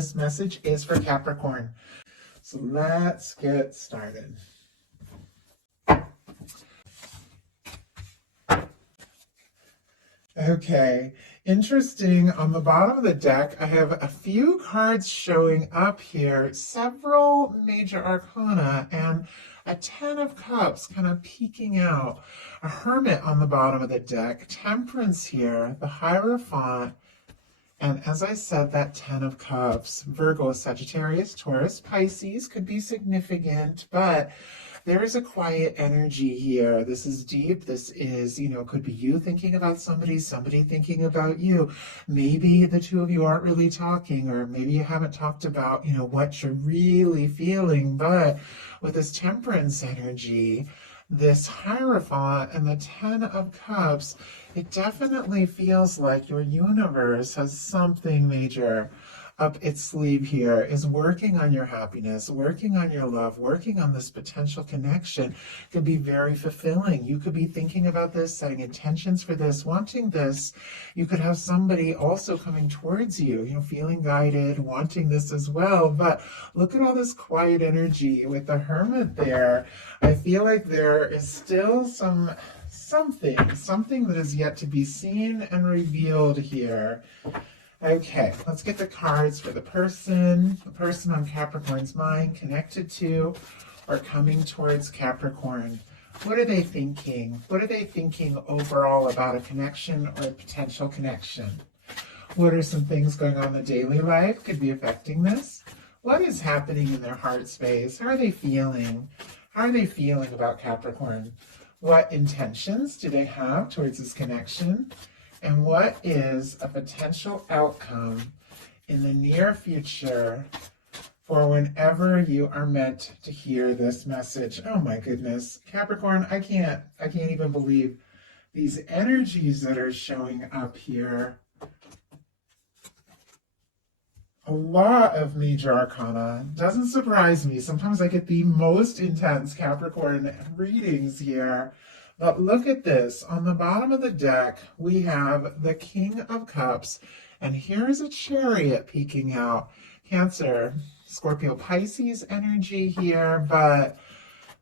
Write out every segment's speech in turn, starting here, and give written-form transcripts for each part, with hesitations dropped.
this message is for Capricorn. So let's get started. Okay, interesting. On the bottom of the deck, I have a few cards showing up here, several major arcana, and a 10 of cups kind of peeking out. A hermit on the bottom of the deck, temperance here, the hierophant, and as I said, that 10 of cups. Virgo, Sagittarius, Taurus, Pisces could be significant, but there is a quiet energy here. This is deep. This is, could be you thinking about somebody, somebody thinking about you. Maybe the two of you aren't really talking, or maybe you haven't talked about, what you're really feeling. But with this temperance energy, this hierophant and the 10 of cups, it definitely feels like your universe has something major up its sleeve here, is working on your happiness, working on your love, working on this potential connection. Could be very fulfilling. You could be thinking about this, setting intentions for this, wanting this. You could have somebody also coming towards you, feeling guided, wanting this as well. But look at all this quiet energy with the hermit there. I feel like there is still something that is yet to be seen and revealed here. Okay, let's get the cards for the person on Capricorn's mind, connected to or coming towards Capricorn. What are they thinking? What are they thinking overall about a connection or a potential connection? What are some things going on in the daily life could be affecting this? What is happening in their heart space? How are they feeling? How are they feeling about Capricorn? What intentions do they have towards this connection? And what is a potential outcome in the near future for whenever you are meant to hear this message? Oh my goodness, Capricorn, I can't even believe these energies that are showing up here. A lot of major arcana. Doesn't surprise me. Sometimes I get the most intense Capricorn readings here. But look at this. On the bottom of the deck, we have the King of Cups. And here's a Chariot peeking out. Cancer, Scorpio, Pisces energy here. But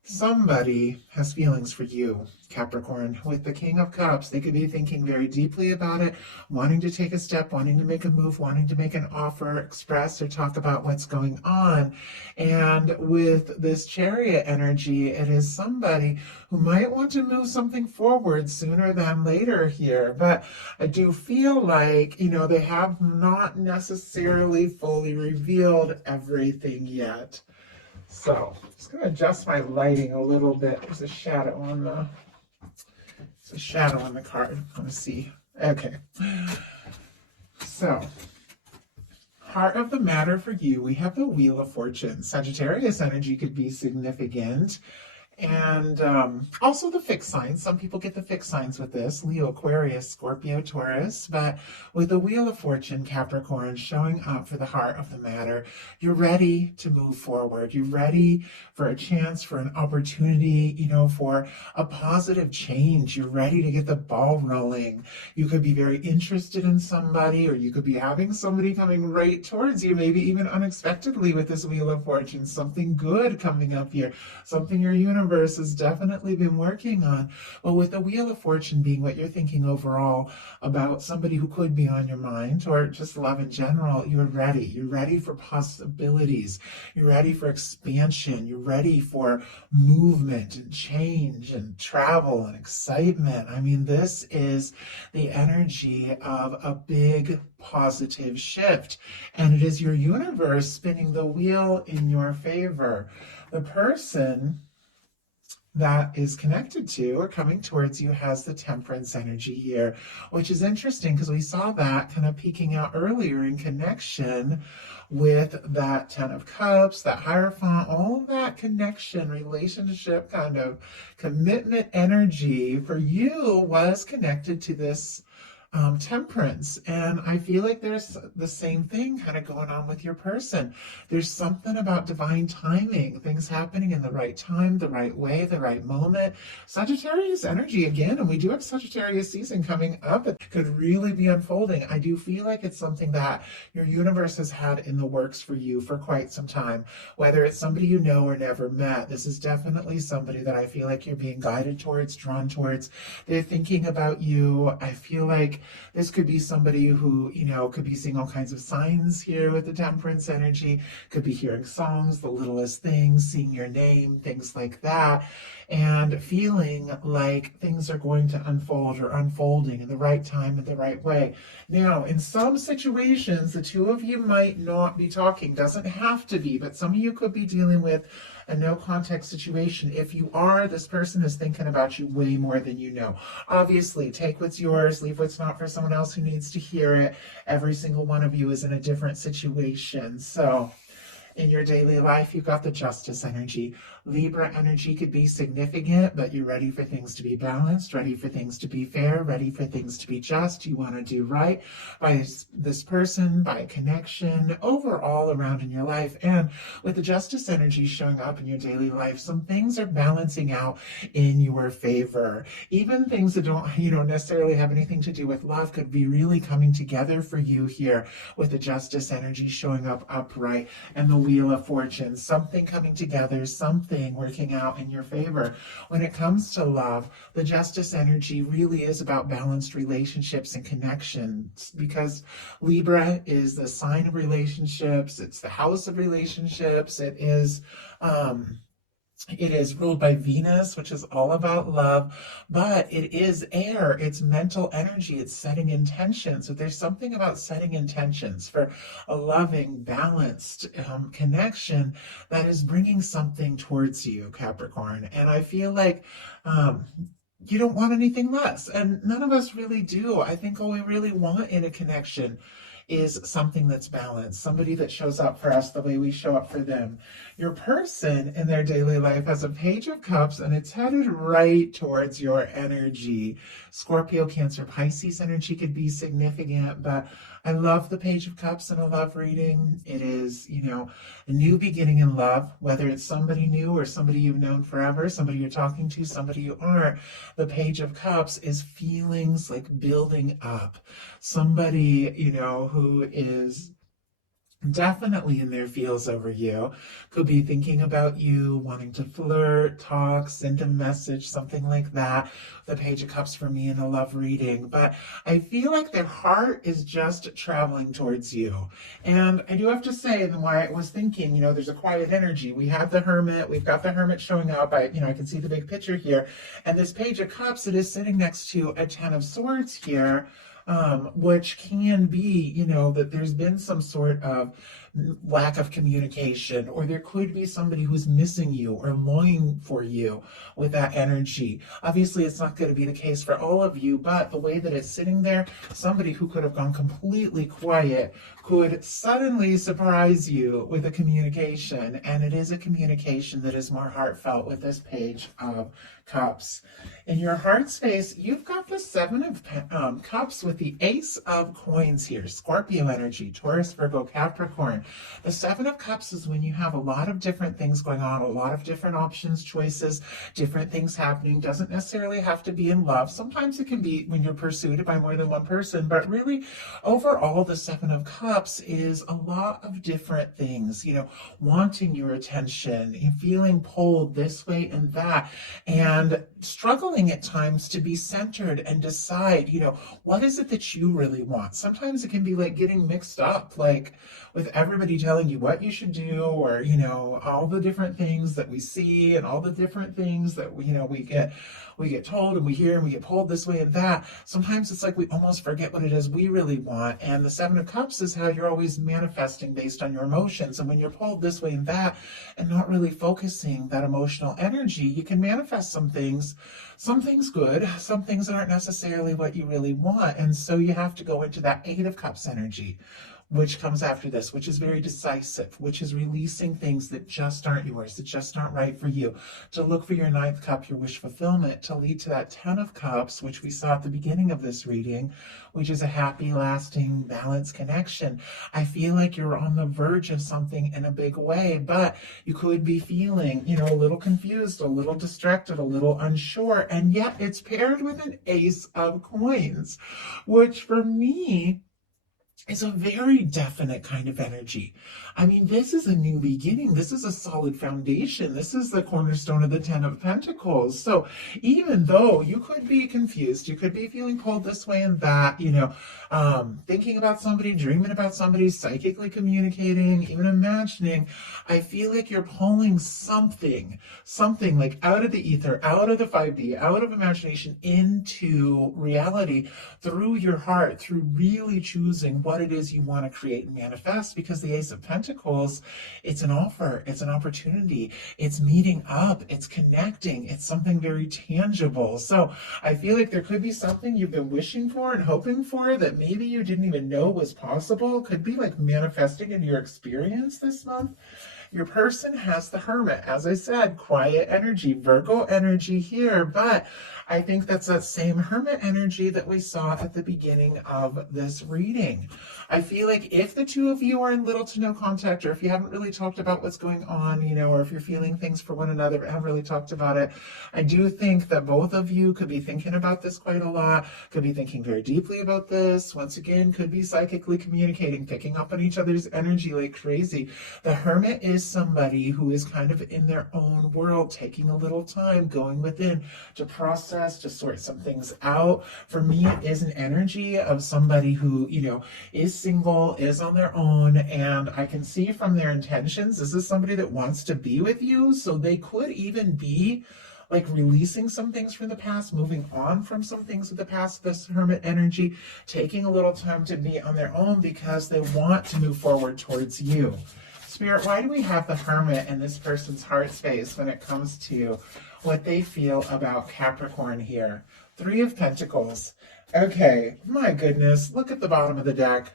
somebody has feelings for you, Capricorn. With the King of Cups, they could be thinking very deeply about it, wanting to take a step, wanting to make a move, wanting to make an offer, express or talk about what's going on. And with this Chariot energy, it is somebody who might want to move something forward sooner than later here. But I do feel like, they have not necessarily fully revealed everything yet. So I'm just going to adjust my lighting a little bit. There's a shadow on the card. I want to see. Okay. So, heart of the matter for you, we have the Wheel of Fortune. Sagittarius energy could be significant. And also the fixed signs. Some people get the fixed signs with this. Leo, Aquarius, Scorpio, Taurus. But with the Wheel of Fortune, Capricorn, showing up for the heart of the matter, you're ready to move forward. You're ready for a chance, for an opportunity, for a positive change. You're ready to get the ball rolling. You could be very interested in somebody, or you could be having somebody coming right towards you, maybe even unexpectedly with this Wheel of Fortune. Something good coming up here. Something your universe has definitely been working on. But with the Wheel of Fortune being what you're thinking overall about somebody who could be on your mind, or just love in general, you're ready. You're ready for possibilities. You're ready for expansion. You're ready for movement and change and travel and excitement. I mean, this is the energy of a big positive shift. And it is your universe spinning the wheel in your favor. The person that is connected to or coming towards you has the temperance energy here, which is interesting because we saw that kind of peeking out earlier in connection with that 10 of cups, that hierophant, all of that connection, relationship, kind of commitment energy for you was connected to this Temperance. And I feel like there's the same thing kind of going on with your person. There's something about divine timing, things happening in the right time, the right way, the right moment. Sagittarius energy again, and we do have Sagittarius season coming up. It could really be unfolding. I do feel like it's something that your universe has had in the works for you for quite some time. Whether it's somebody you know or never met, this is definitely somebody that I feel like you're being guided towards, drawn towards. They're thinking about you. I feel like this could be somebody who, could be seeing all kinds of signs here with the temperance energy, could be hearing songs, the littlest things, seeing your name, things like that, and feeling like things are going to unfold or unfolding in the right time and the right way. Now, in some situations, the two of you might not be talking, doesn't have to be, but some of you could be dealing with a no context situation. If you are, this person is thinking about you way more than you know. Obviously, take what's yours, leave what's not for someone else who needs to hear it. Every single one of you is in a different situation. So, in your daily life, you've got the justice energy. Libra energy could be significant, but you're ready for things to be balanced, ready for things to be fair, ready for things to be just. You want to do right by this person, by a connection, overall around in your life. And with the justice energy showing up in your daily life, some things are balancing out in your favor. Even things that don't, necessarily have anything to do with love could be really coming together for you here with the justice energy showing up upright and the wheel of fortune. Something coming together, something working out in your favor. When it comes to love, the justice energy really is about balanced relationships and connections, because Libra is the sign of relationships. It's the house of relationships. It is ruled by Venus, which is all about love, but it is air. It's mental energy. It's setting intentions. So there's something about setting intentions for a loving, balanced connection that is bringing something towards you, Capricorn. And I feel like you don't want anything less. And none of us really do. I think all we really want in a connection is something that's balanced, somebody that shows up for us the way we show up for them. Your person in their daily life has a Page of Cups, and it's headed right towards your energy. Scorpio, Cancer, Pisces energy could be significant, but I love the Page of Cups in a love reading. It is, a new beginning in love, whether it's somebody new or somebody you've known forever, somebody you're talking to, somebody you aren't. The Page of Cups is feelings like building up. Somebody, who is definitely in their feels over you, could be thinking about you, wanting to flirt, talk, send a message, something like that. The Page of Cups for me in a love reading, but I feel like their heart is just traveling towards you. And I do have to say, and why I was thinking, there's a quiet energy. We have the Hermit, we've got the Hermit showing up. I can see the big picture here, and this Page of Cups, it is sitting next to a Ten of Swords here. Which can be, that there's been some sort of lack of communication, or there could be somebody who's missing you or longing for you with that energy. Obviously, it's not going to be the case for all of you, but the way that it's sitting there, somebody who could have gone completely quiet could suddenly surprise you with a communication, and it is a communication that is more heartfelt with this Page of Cups. In your heart space, you've got the Seven of Cups with the Ace of Coins here. Scorpio energy, Taurus, Virgo, Capricorn. The Seven of Cups is when you have a lot of different things going on, a lot of different options, choices, different things happening. Doesn't necessarily have to be in love. Sometimes it can be when you're pursued by more than one person, but really overall, the Seven of Cups is a lot of different things, wanting your attention, feeling pulled this way and that, and struggling at times to be centered and decide, what is it that you really want? Sometimes it can be like getting mixed up, like with everybody telling you what you should do, or, all the different things that we see and all the different things that we get told and we hear and we get pulled this way and that. Sometimes it's like we almost forget what it is we really want. And the Seven of Cups is how you're always manifesting based on your emotions. And when you're pulled this way and that and not really focusing that emotional energy, you can manifest some things good, some things aren't necessarily what you really want. And so you have to go into that Eight of Cups energy, which comes after this, which is very decisive, which is releasing things that just aren't yours, that just aren't right for you, to look for your ninth cup, your wish fulfillment, to lead to that 10 of cups, which we saw at the beginning of this reading, which is a happy, lasting, balanced connection. I feel like you're on the verge of something in a big way, but you could be feeling, a little confused, a little distracted, a little unsure, and yet it's paired with an ace of coins, which for me is a very definite kind of energy. I mean, this is a new beginning. This is a solid foundation. This is the cornerstone of the 10 of Pentacles. So even though you could be confused, you could be feeling pulled this way and that, thinking about somebody, dreaming about somebody, psychically communicating, even imagining, I feel like you're pulling something like out of the ether, out of the 5D, out of imagination into reality through your heart, through really choosing what it is you want to create and manifest, because the Ace of Pentacles, it's an offer, it's an opportunity, it's meeting up, it's connecting, it's something very tangible. So I feel like there could be something you've been wishing for and hoping for that maybe you didn't even know was possible, could be like manifesting into your experience this month. Your person has the Hermit, as I said, quiet energy, Virgo energy here, but I think that's that same Hermit energy that we saw at the beginning of this reading. I feel like if the two of you are in little to no contact, or if you haven't really talked about what's going on, or if you're feeling things for one another but haven't really talked about it, I do think that both of you could be thinking about this quite a lot, could be thinking very deeply about this. Once again, could be psychically communicating, picking up on each other's energy like crazy. The Hermit is somebody who is kind of in their own world, taking a little time, going within to process, to sort some things out. For me, it is an energy of somebody who, is single, is on their own, and I can see from their intentions, this is somebody that wants to be with you, so they could even be like releasing some things from the past, moving on from some things of the past, this Hermit energy, taking a little time to be on their own because they want to move forward towards you. Spirit, why do we have the Hermit in this person's heart space when it comes to what they feel about Capricorn here? 3 of Pentacles. Okay, my goodness, look at the bottom of the deck.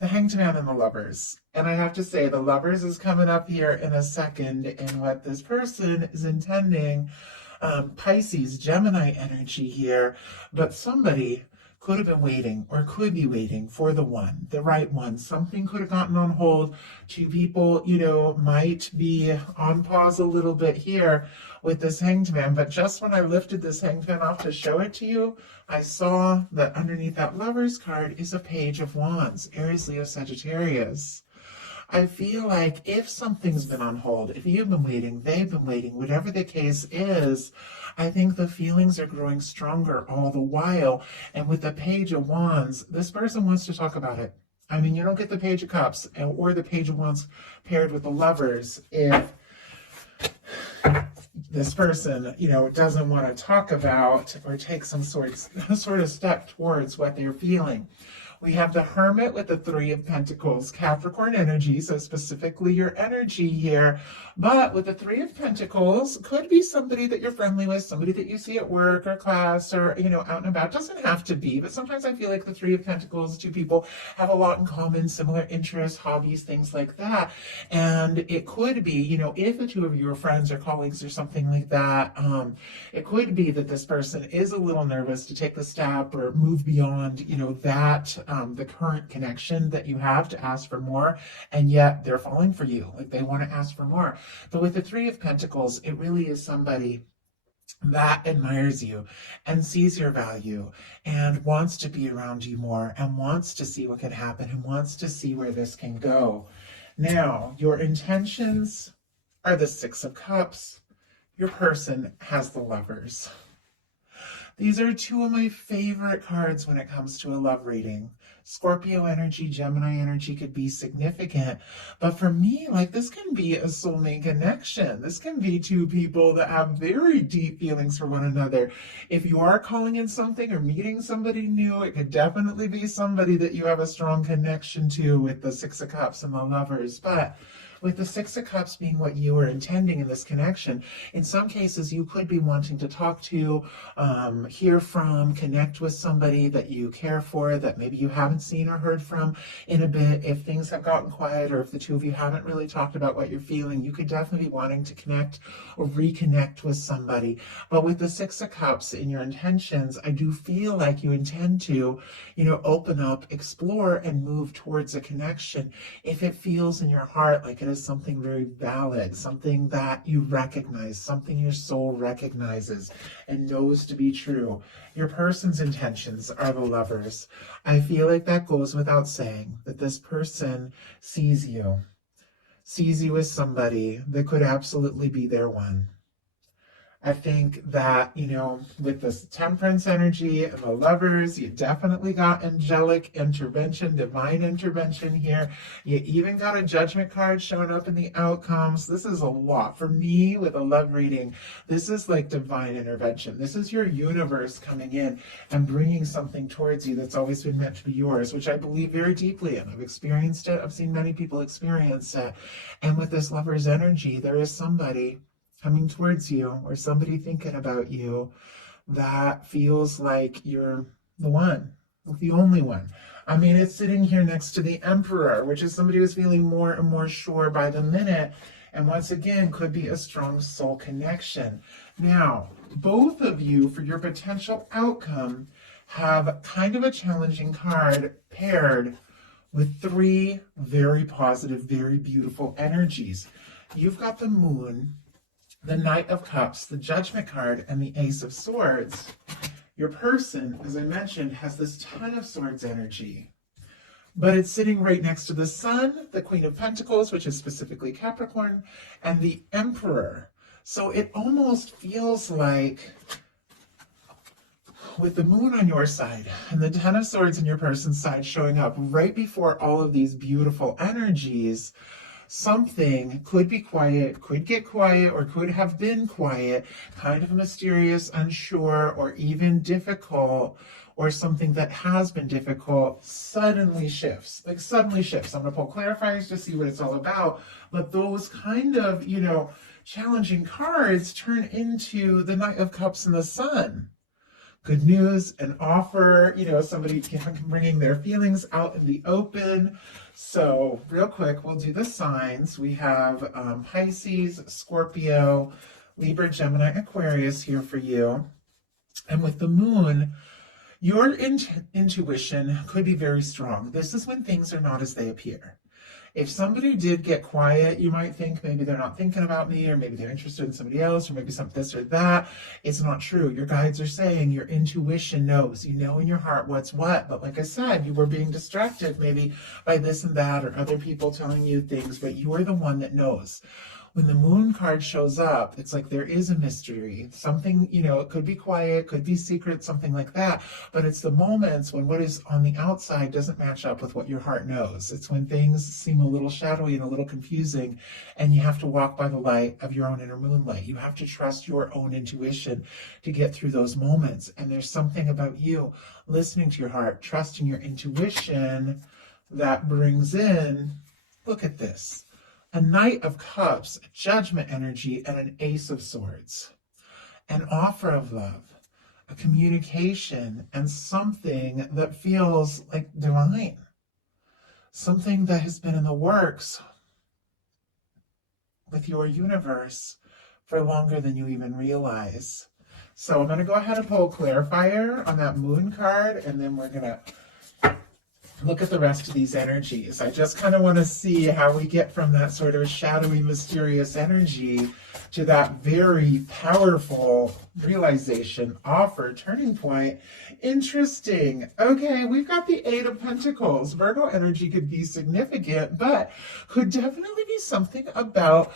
The Hanged Man and the Lovers. And I have to say, the Lovers is coming up here in a second in what this person is intending. Pisces, Gemini energy here, but somebody could have been waiting or could be waiting for the one, the right one. Something could have gotten on hold. 2 people, might be on pause a little bit here with this Hanged Man. But just when I lifted this Hanged Man off to show it to you, I saw that underneath that Lovers card is a Page of Wands, Aries, Leo, Sagittarius. I feel like if something's been on hold, if you've been waiting, they've been waiting, whatever the case is, I think the feelings are growing stronger all the while. And with the Page of Wands, this person wants to talk about it. I mean, you don't get the Page of Cups or the Page of Wands paired with the Lovers if this person, doesn't want to talk about or take some sort of step towards what they're feeling. We have the Hermit with the 3 of Pentacles, Capricorn energy, so specifically your energy here. But with the 3 of Pentacles, could be somebody that you're friendly with, somebody that you see at work or class or, out and about. Doesn't have to be, but sometimes I feel like the 3 of Pentacles, 2 people have a lot in common, similar interests, hobbies, things like that. And it could be, if the 2 of you are friends or colleagues or something like that, it could be that this person is a little nervous to take the step or move beyond, that the current connection that you have to ask for more, and yet they're falling for you. Like they want to ask for more. But with the 3 of Pentacles, it really is somebody that admires you and sees your value and wants to be around you more and wants to see what can happen and wants to see where this can go. Now, your intentions are the 6 of Cups. Your person has the Lovers. These are 2 of my favorite cards when it comes to a love reading. Scorpio energy, Gemini energy could be significant. But for me, this can be a soulmate connection. This can be 2 people that have very deep feelings for one another. If you are calling in something or meeting somebody new, it could definitely be somebody that you have a strong connection to with the 6 of Cups and the Lovers. But with the 6 of Cups being what you were intending in this connection, in some cases you could be wanting to talk to, hear from, connect with somebody that you care for, that maybe you haven't seen or heard from in a bit, if things have gotten quiet, or if the two of you haven't really talked about what you're feeling, you could definitely be wanting to connect or reconnect with somebody. But with the Six of Cups in your intentions, I do feel like you intend to, open up, explore, and move towards a connection. If it feels in your heart like it is something very valid, something that you recognize, something your soul recognizes and knows to be true. Your person's intentions are the Lovers. I feel like that goes without saying, that this person sees you as somebody that could absolutely be their one. I think that, with this Temperance energy and the Lovers, you definitely got angelic intervention, divine intervention here. You even got a Judgment card showing up in the outcomes. This is a lot. For me, with a love reading, this is like divine intervention. This is your universe coming in and bringing something towards you that's always been meant to be yours, which I believe very deeply in. I've experienced it. I've seen many people experience it. And with this Lovers energy, there is somebody coming towards you, or somebody thinking about you, that feels like you're the one, the only one. I mean, it's sitting here next to the Emperor, which is somebody who's feeling more and more sure by the minute. And once again, could be a strong soul connection. Now, both of you, for your potential outcome, have kind of a challenging card paired with three very positive, very beautiful energies. You've got the Moon, the Knight of Cups, the Judgment card, and the Ace of Swords. Your person, as I mentioned, has this ton of Swords energy, but it's sitting right next to the Sun, the Queen of Pentacles, which is specifically Capricorn, and the Emperor. So it almost feels like, with the Moon on your side and the Ten of Swords in your person's side showing up right before all of these beautiful energies, something could be quiet, could get quiet, or could have been quiet, kind of mysterious, unsure, or even difficult, or something that has been difficult suddenly shifts. I'm going to pull clarifiers to see what it's all about. But those kind of, challenging cards turn into the Knight of Cups and the Sun. Good news, an offer, somebody bringing their feelings out in the open. So real quick, we'll do the signs. We have Pisces, Scorpio, Libra, Gemini, Aquarius here for you. And with the Moon, your intuition could be very strong. This is when things are not as they appear. If somebody did get quiet, you might think maybe they're not thinking about me, or maybe they're interested in somebody else, or maybe something this or that. It's not true. Your guides are saying your intuition knows. You know in your heart what's what. But like I said, you were being distracted maybe by this and that, or other people telling you things, but you are the one that knows. When the Moon card shows up, it's like there is a mystery. Something, it could be quiet, could be secret, something like that. But it's the moments when what is on the outside doesn't match up with what your heart knows. It's when things seem a little shadowy and a little confusing, and you have to walk by the light of your own inner moonlight. You have to trust your own intuition to get through those moments. And there's something about you listening to your heart, trusting your intuition, that brings in, look at this, a Knight of Cups, a Judgment energy, and an Ace of Swords. An offer of love, a communication, and something that feels like divine. Something that has been in the works with your universe for longer than you even realize. So I'm going to go ahead and pull a clarifier on that Moon card, and then we're going to look at the rest of these energies. I just kind of want to see how we get from that sort of shadowy, mysterious energy to that very powerful realization, offer, turning point. Interesting. Okay, we've got the Eight of Pentacles. Virgo energy could be significant, but could definitely be something about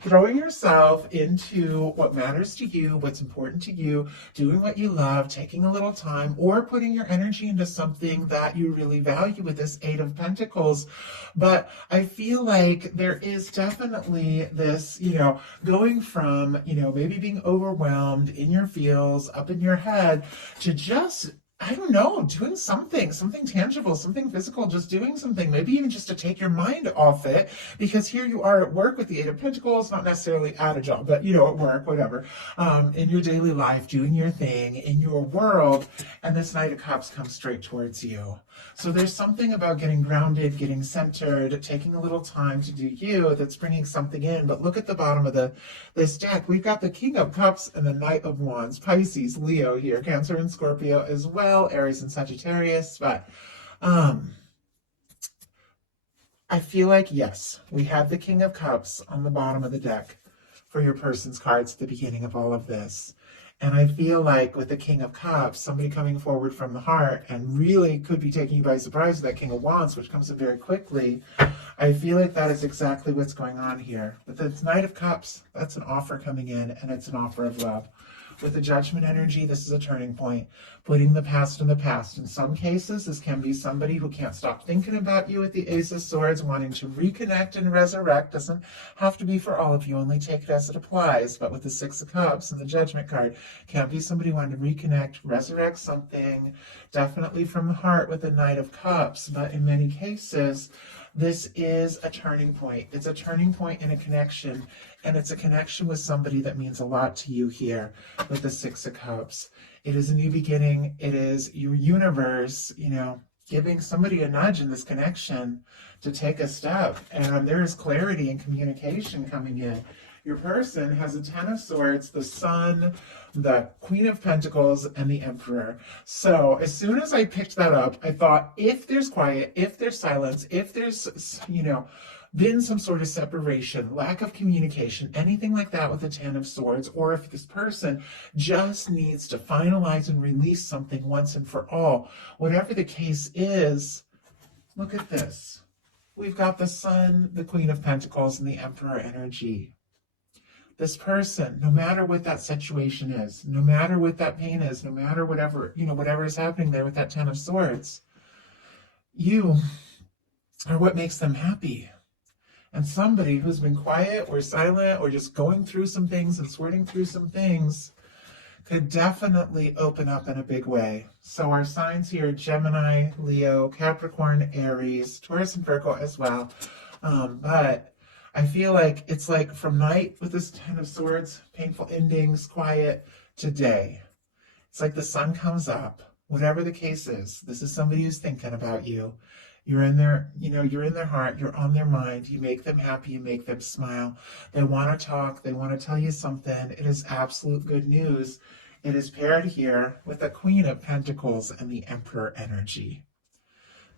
throwing yourself into what matters to you, what's important to you, doing what you love, taking a little time, or putting your energy into something that you really value with this Eight of Pentacles. But I feel like there is definitely this, going from, maybe being overwhelmed in your feels, up in your head, to just I don't know, doing something tangible, something physical, just doing something, maybe even just to take your mind off it, because here you are at work with the Eight of Pentacles, not necessarily at a job, but at work, whatever, in your daily life, doing your thing in your world, and this Knight of Cups comes straight towards you. So there's something about getting grounded, getting centered, taking a little time to do you that's bringing something in. But look at the bottom of this deck. We've got the King of Cups and the Knight of Wands. Pisces, Leo here, Cancer and Scorpio as well, Aries and Sagittarius. But I feel like, yes, we had the King of Cups on the bottom of the deck for your person's cards at the beginning of all of this. And I feel like with the King of Cups, somebody coming forward from the heart and really could be taking you by surprise with that King of Wands, which comes in very quickly. I feel like that is exactly what's going on here. With the Knight of Cups, that's an offer coming in, and it's an offer of love. With the Judgment energy, this is a turning point, putting the past in the past. In some cases, this can be somebody who can't stop thinking about you with the Ace of Swords, wanting to reconnect and resurrect. Doesn't have to be for all of you, only take it as it applies. But with the Six of Cups and the Judgment card, can't be somebody wanting to reconnect, resurrect something, definitely from the heart with the Knight of Cups. But in many cases, this is a turning point. It's a turning point in a connection, and it's a connection with somebody that means a lot to you here with the Six of Cups. It is a new beginning. It is your universe, giving somebody a nudge in this connection to take a step. And there is clarity and communication coming in. Your person has a Ten of Swords, the Sun, the Queen of Pentacles, and the Emperor. So as soon as I picked that up, I thought, if there's quiet, if there's silence, if there's, been some sort of separation, lack of communication, anything like that with the Ten of Swords, or if this person just needs to finalize and release something once and for all, whatever the case is, look at this. We've got the Sun, the Queen of Pentacles, and the Emperor energy. This person, no matter what that situation is, no matter what that pain is, no matter whatever is happening there with that Ten of Swords, you are what makes them happy. And somebody who's been quiet or silent or just going through some things and sorting through some things could definitely open up in a big way. So our signs here, Gemini, Leo, Capricorn, Aries, Taurus, and Virgo as well. But I feel like it's like from night with this Ten of Swords, painful endings, quiet, to day. It's like the sun comes up, whatever the case is. This is somebody who's thinking about you. You're in their, you're in their heart, you're on their mind, you make them happy, you make them smile. They want to talk, they want to tell you something. It is absolute good news. It is paired here with the Queen of Pentacles and the Emperor energy.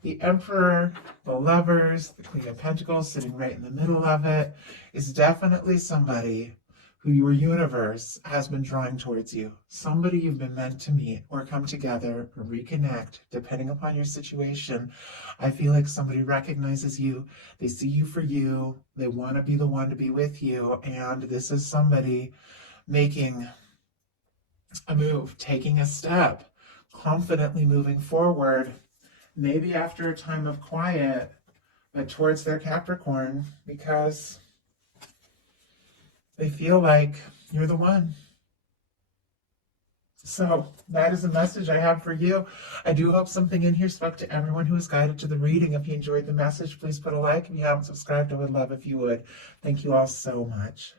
The Emperor, the Lovers, the Queen of Pentacles sitting right in the middle of it, is definitely somebody who your universe has been drawing towards you. Somebody you've been meant to meet or come together or reconnect, depending upon your situation. I feel like somebody recognizes you. They see you for you. They want to be the one to be with you. And this is somebody making a move, taking a step, confidently moving forward, maybe after a time of quiet, but towards their Capricorn, because they feel like you're the one. So that is a message I have for you. I do hope something in here spoke to everyone who is guided to the reading. If you enjoyed the message, please put a like. If you haven't subscribed, I would love if you would. Thank you all so much.